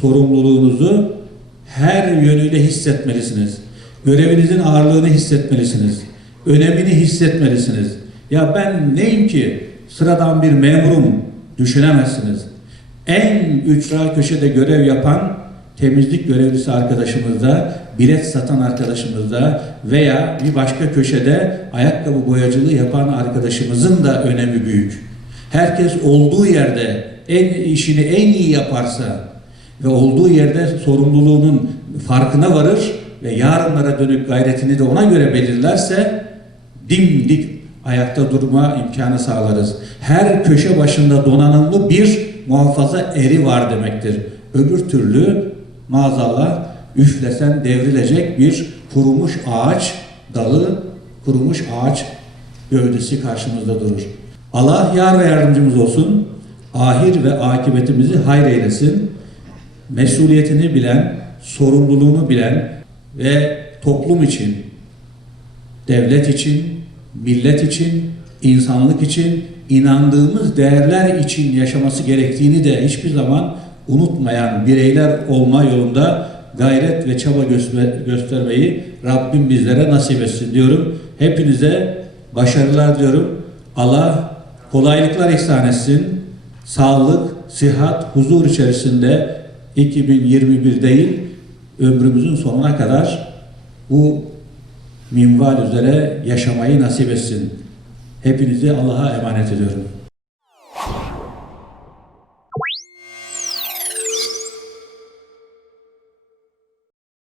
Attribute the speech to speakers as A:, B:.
A: sorumluluğunuzu her yönüyle hissetmelisiniz. Görevinizin ağırlığını hissetmelisiniz. Önemini hissetmelisiniz. Ya ben neyim ki sıradan bir memurum düşünemezsiniz. En ücra köşede görev yapan temizlik görevlisi arkadaşımızda, bilet satan arkadaşımızda veya bir başka köşede ayakkabı boyacılığı yapan arkadaşımızın da önemi büyük. Herkes olduğu yerde en işini en iyi yaparsa ve olduğu yerde sorumluluğunun farkına varır ve yarınlara dönük gayretini de ona göre belirlerse dimdik ayakta durma imkanı sağlarız. Her köşe başında donanımlı bir muhafaza eri var demektir. Öbür türlü maazallah üflesen devrilecek bir kurumuş ağaç dalı, kurumuş ağaç gövdesi karşımızda durur. Allah yar ve yardımcımız olsun. Ahir ve akıbetimizi hayır eylesin. Mesuliyetini bilen, sorumluluğunu bilen ve toplum için, devlet için, millet için, insanlık için, inandığımız değerler için yaşaması gerektiğini de hiçbir zaman unutmayan bireyler olma yolunda gayret ve çaba göster- göstermeyi Rabbim bizlere nasip etsin diyorum. Hepinize başarılar diyorum. Allah kolaylıklar ihsan etsin. Sağlık, sıhhat, huzur içerisinde 2021 değil, ömrümüzün sonuna kadar bu minval üzere yaşamayı nasip etsin. Hepinizi Allah'a emanet ediyorum.